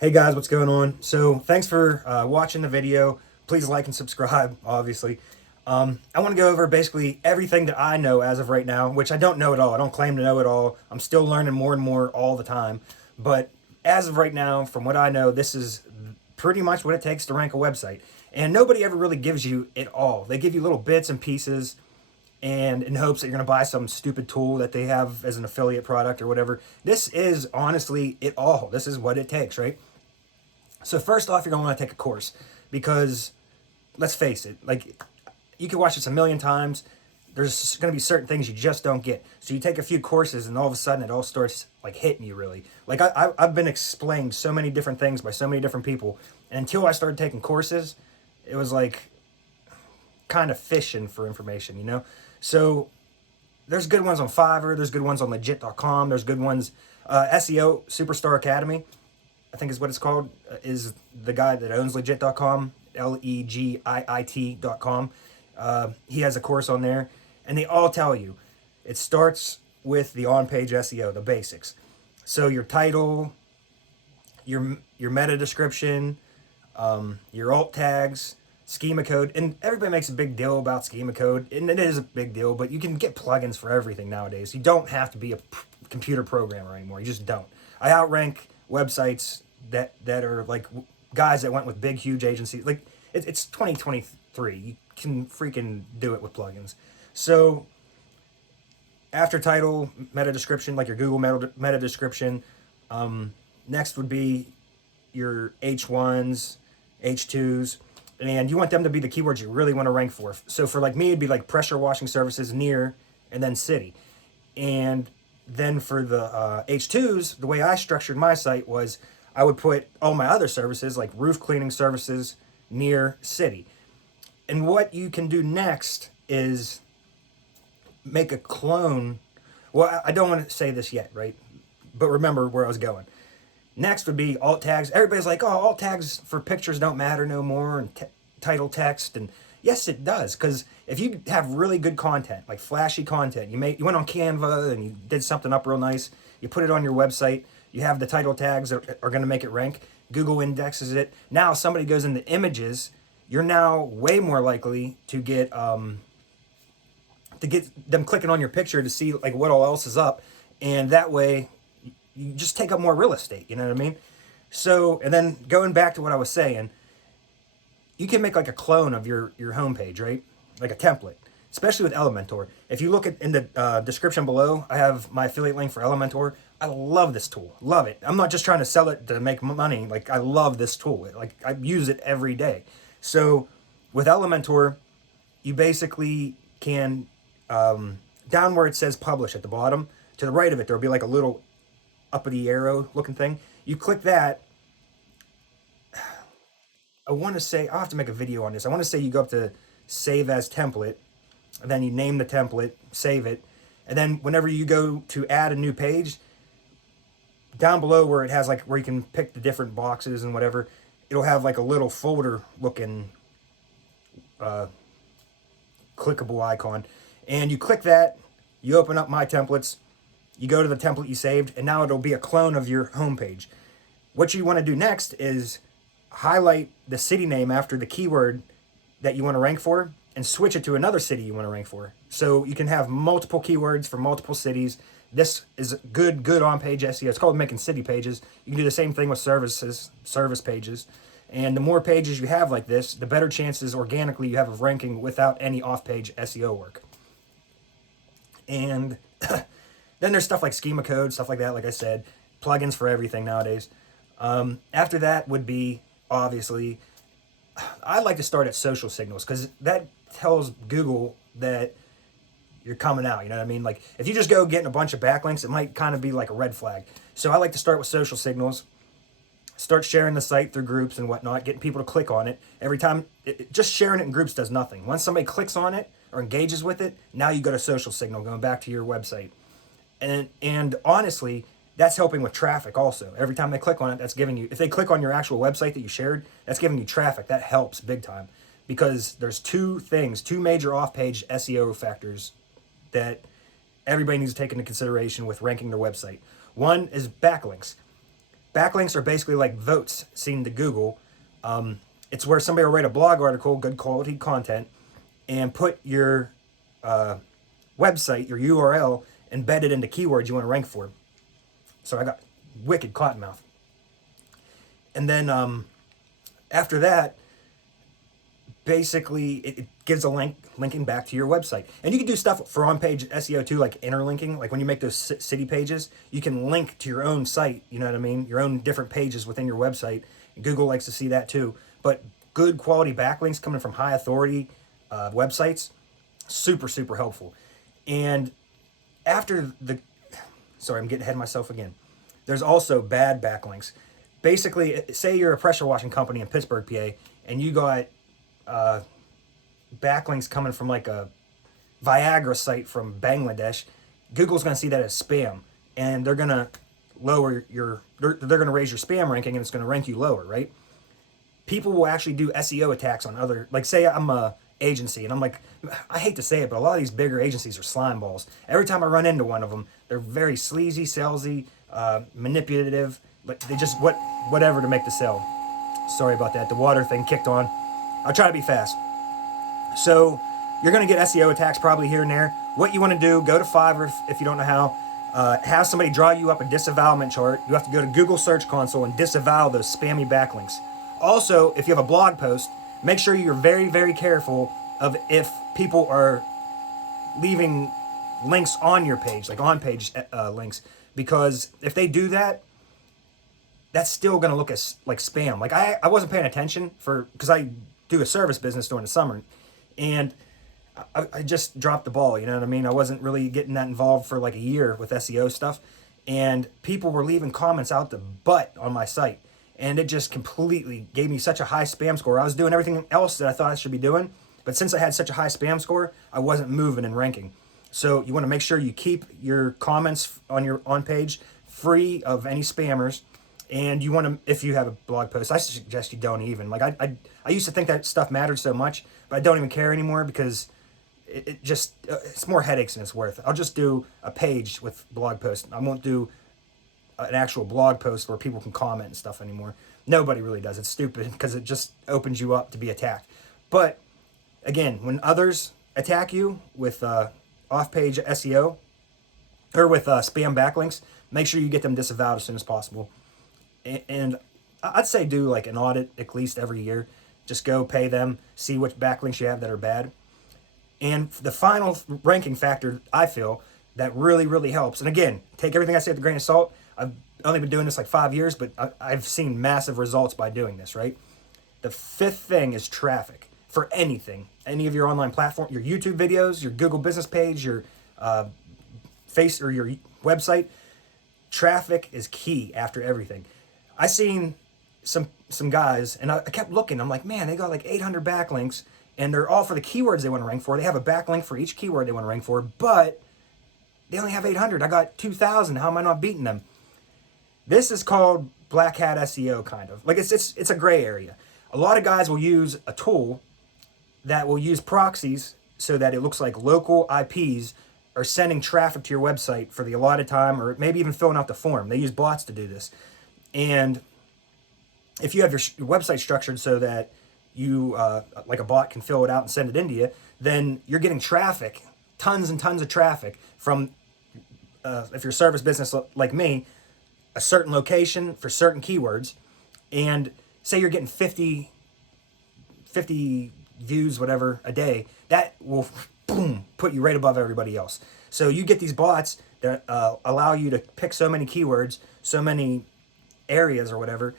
Hey guys, what's going on? So thanks for watching the video. Please like and subscribe, obviously. I want to go over basically everything that I know as of right now, which I don't know at all. I don't claim to know it all. I'm still learning more and more all the time. But as of right now, from what I know, this is pretty much what it takes to rank a website. And nobody ever really gives you it all. They give you little bits and pieces and in hopes that you're going to buy some stupid tool that they have as an affiliate product or whatever. This is honestly it all. This is what it takes, right? So first off, you're gonna want to take a course because let's face it, like you can watch this a million times. There's gonna be certain things you just don't get. So you take a few courses, and all of a sudden it all starts like hitting you really. Like I've been explained so many different things by so many different people, and until I started taking courses, it was like kind of fishing for information, you know. So there's good ones on Fiverr. There's good ones on legit.com. There's good ones. SEO Superstar Academy, I think is what it's called, is the guy that owns legit.com, LEGIIT.com. He has a course on there, and they all tell you it starts with the on page SEO, the basics. So your title, your meta description, your alt tags, schema code, and everybody makes a big deal about schema code, and it is a big deal, but you can get plugins for everything nowadays. You don't have to be a computer programmer anymore. You just don't. I outrank websites that are like guys that went with big, huge agencies. Like it's 2023. You can freaking do it with plugins. So after title, meta description, like your Google meta description, next would be your H1s, H2s, and you want them to be the keywords you really want to rank for. So for like me, it'd be like pressure washing services, near, and then city. And then for the H2s, the way I structured my site was I would put all my other services like roof cleaning services near city. And what you can do next is make a clone. Well, I don't want to say this yet, right? But remember where I was going. Next would be alt tags. Everybody's like, oh, alt tags for pictures don't matter no more, and title text. And yes, it does, because if you have really good content, like flashy content, you went on Canva and you did something up real nice, you put it on your website, you have the title tags that are going to make it rank. Google indexes it. Now somebody goes into images, you're now way more likely to get them clicking on your picture to see like what all else is up, and that way you just take up more real estate. You know what I mean? So, and then going back to what I was saying, you can make like a clone of your homepage, right? Like a template, especially with Elementor. If you look at in the description below, I have my affiliate link for Elementor. I love this tool, love it. I'm not just trying to sell it to make money. Like I love this tool. Like I use it every day. So with Elementor, you basically can down where it says publish at the bottom, to the right of it, there'll be like a little uppity arrow looking thing. You click that. I want to say, I'll have to make a video on this. I want to say you go up to save as template, and then you name the template, save it, and then whenever you go to add a new page, down below where it has like where you can pick the different boxes and whatever, it'll have like a little folder looking clickable icon, and you click that, you open up my templates, you go to the template you saved, and now it'll be a clone of your homepage. What you want to do next is highlight the city name after the keyword that you want to rank for and switch it to another city you want to rank for. So you can have multiple keywords for multiple cities. This is good on-page SEO. It's called making city pages. You can do the same thing with service pages. And the more pages you have like this, the better chances organically you have of ranking without any off-page SEO work. And then there's stuff like schema code, stuff like that, like I said, plugins for everything nowadays. After that would be, obviously, I like to start at social signals because that tells Google that you're coming out. You know what I mean? Like if you just go getting a bunch of backlinks, it might kind of be like a red flag. So I like to start with social signals, start sharing the site through groups and whatnot, getting people to click on it. Every time, just sharing it in groups does nothing. Once somebody clicks on it or engages with it, now you go to social signal, going back to your website. And honestly, that's helping with traffic also. Every time they click on it, that's giving you, if they click on your actual website that you shared, that's giving you traffic. That helps big time because there's two major off-page SEO factors that everybody needs to take into consideration with ranking their website. One is backlinks. Backlinks are basically like votes seen to Google. It's where somebody will write a blog article, good quality content, and put your website, your URL, embedded into keywords you want to rank for. So I got wicked cottonmouth. And then after that, basically it gives a link linking back to your website. And you can do stuff for on-page SEO too, like interlinking. Like when you make those city pages, you can link to your own site, you know what I mean? Your own different pages within your website. Google likes to see that too. But good quality backlinks coming from high authority websites, super, super helpful. And after the, sorry, I'm getting ahead of myself again. There's also bad backlinks. Basically, say you're a pressure washing company in Pittsburgh, PA, and you got backlinks coming from like a Viagra site from Bangladesh. Google's going to see that as spam, and they're going to lower your, they're going to raise your spam ranking, and it's going to rank you lower, right? People will actually do SEO attacks on other, like say I'm a agency, and I'm like, I hate to say it, but a lot of these bigger agencies are slime balls. Every time I run into one of them, they're very sleazy, salesy, manipulative, but they just whatever to make the sale. Sorry about that. The water thing kicked on. I'll try to be fast. So you're going to get SEO attacks probably here and there. What you want to do, go to Fiverr if you don't know how. Have somebody draw you up a disavowalment chart. You have to go to Google Search Console and disavow those spammy backlinks. Also, if you have a blog post, make sure you're very, very careful of if people are leaving links on your page, like on-page links, because if they do that, that's still going to look as like spam. Like I wasn't paying attention because I do a service business during the summer, and I just dropped the ball. You know what I mean? I wasn't really getting that involved for like a year with SEO stuff, and people were leaving comments out the butt on my site, and it just completely gave me such a high spam score. I was doing everything else that I thought I should be doing, but since I had such a high spam score, I wasn't moving and ranking. So you want to make sure you keep your comments on your on page free of any spammers. And you want to, if you have a blog post, I suggest you don't even. Like I used to think that stuff mattered so much, but I don't even care anymore because it just, it's more headaches than it's worth. I'll just do a page with blog posts. I won't do an actual blog post where people can comment and stuff anymore. Nobody really does. It's stupid because it just opens you up to be attacked. But again, when others attack you with off-page SEO or with spam backlinks, make sure you get them disavowed as soon as possible. And I'd say do like an audit at least every year. Just go pay them, see which backlinks you have that are bad. And the final ranking factor, I feel, that really, really helps. And again, take everything I say with a grain of salt. I've only been doing this like 5 years, but I've seen massive results by doing this, right? The fifth thing is traffic for anything. Any of your online platform, your YouTube videos, your Google business page, your face or your website. Traffic is key after everything. I seen some guys, and I kept looking. I'm like, man, they got like 800 backlinks, and they're all for the keywords they want to rank for. They have a backlink for each keyword they want to rank for, but they only have 800. I got 2,000. How am I not beating them? This is called black hat SEO, kind of. Like it's a gray area. A lot of guys will use a tool that will use proxies so that it looks like local IPs are sending traffic to your website for the allotted time, or maybe even filling out the form. They use bots to do this. And if you have your website structured so that you, like a bot can fill it out and send it into you, then you're getting traffic, tons and tons of traffic from, if you're a service business like me, a certain location for certain keywords. And say you're getting 50 views, whatever, a day, that will, boom, put you right above everybody else. So you get these bots that allow you to pick so many keywords, so many areas or whatever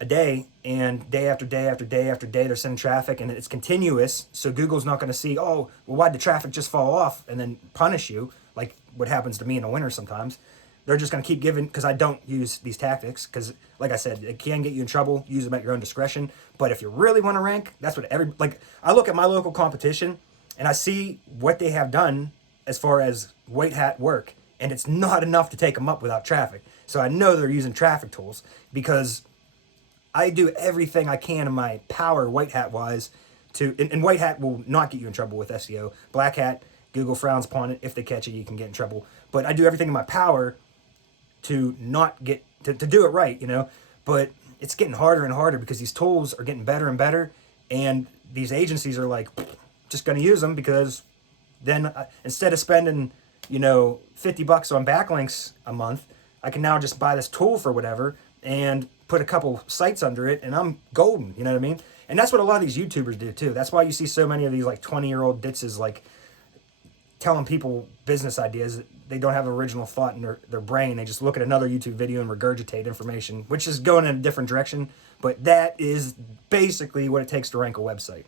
a day, and day after day after day after day they're sending traffic, and it's continuous. So Google's not going to see, oh, well, why'd the traffic just fall off, and then punish you like what happens to me in the winter sometimes. They're just going to keep giving, because I don't use these tactics, because like I said, it can get you in trouble. Use them at your own discretion. But if you really want to rank, that's what like I look at my local competition and I see what they have done as far as white hat work, and it's not enough to take them up without traffic. So I know they're using traffic tools, because I do everything I can in my power, white hat wise, and white hat will not get you in trouble with SEO. Black hat, Google frowns upon it. If they catch it, you can get in trouble. But I do everything in my power to not get, to do it right, you know? But it's getting harder and harder because these tools are getting better and better, and these agencies are like, just going to use them because then instead of spending, $50 on backlinks a month, I can now just buy this tool for whatever and put a couple sites under it, and I'm golden. You know what I mean? And that's what a lot of these YouTubers do too. That's why you see so many of these like 20-year-old ditzes like telling people business ideas. They don't have original thought in their brain. They just look at another YouTube video and regurgitate information, which is going in a different direction. But that is basically what it takes to rank a website.